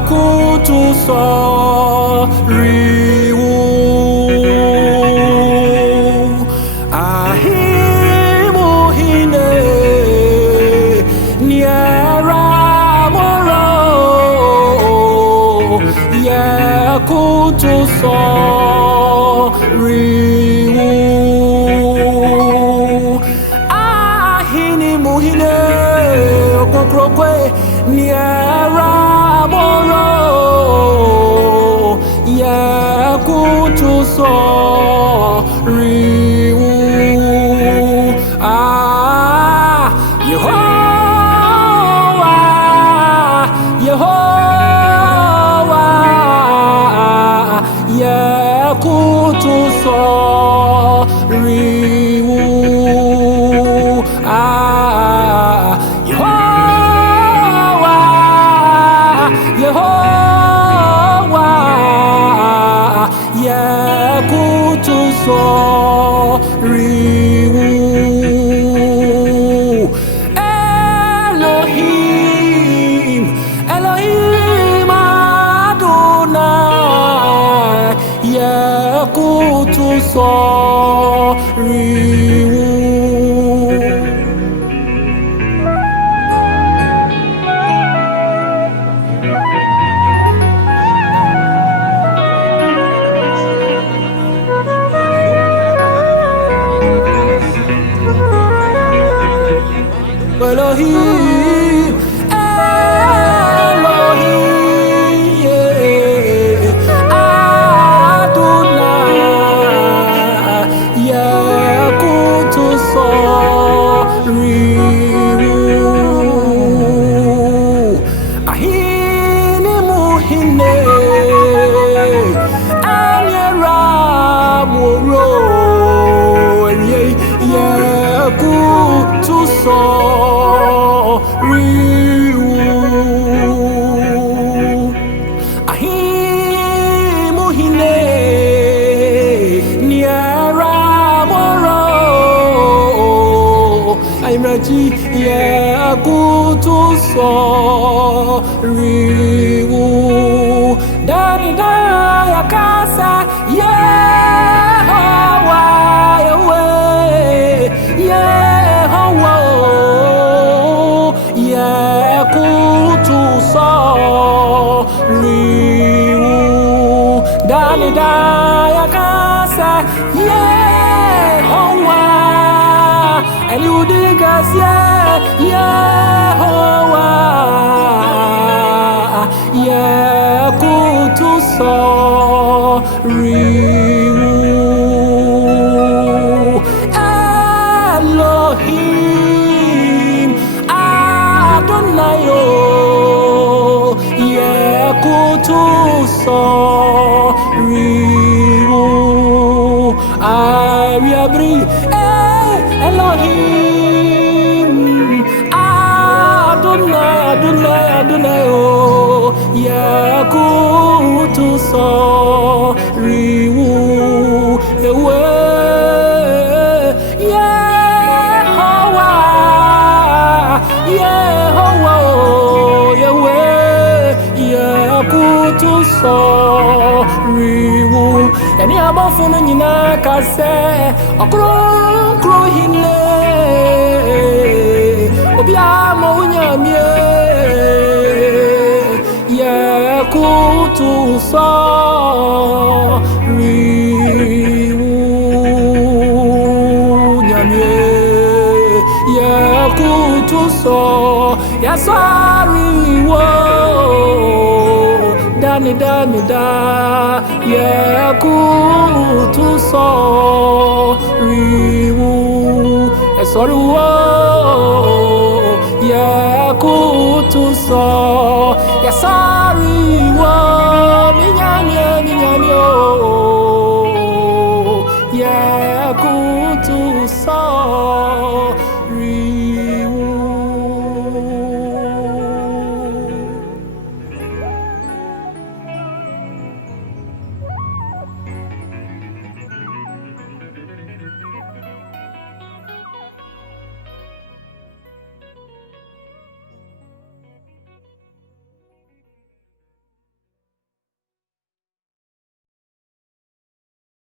kutu soriwu ahimu hine niera moro ya kutu soriwu ahini muhine okokrokwe niera moro ya kutu soriwu Yehovah Yehovah ya kutu soriwu Yehovah ya kutu soriwu Elohim Elohim Adonai ya kutu soriwu Elohim, Elohim, yeah. Adonai, yeah, kutu soriwu. Ahene muhine, anyera moro, yeah, kutu soriwu ahimu hine niera moro aimraji ya kutu soriwu dani da ya kasa Yehovah Yahweh Yehovah kutu soriwu dani daya kasa Yehovah eliudigas Yehovah kutu soriwu Elohim Adonai kutu soriwu Ariabri Elohim Adonai Adonai Adonai kutu soriwu Yehovah Yehovah kutu soriwu yani abafunu nyina kase okro hine obiama unyamie ya kutu soriwu nyamie ya kutu ya soriwu dani da ya kutu soriwu soriwu ya kutu ya soriwu minyami ya kutu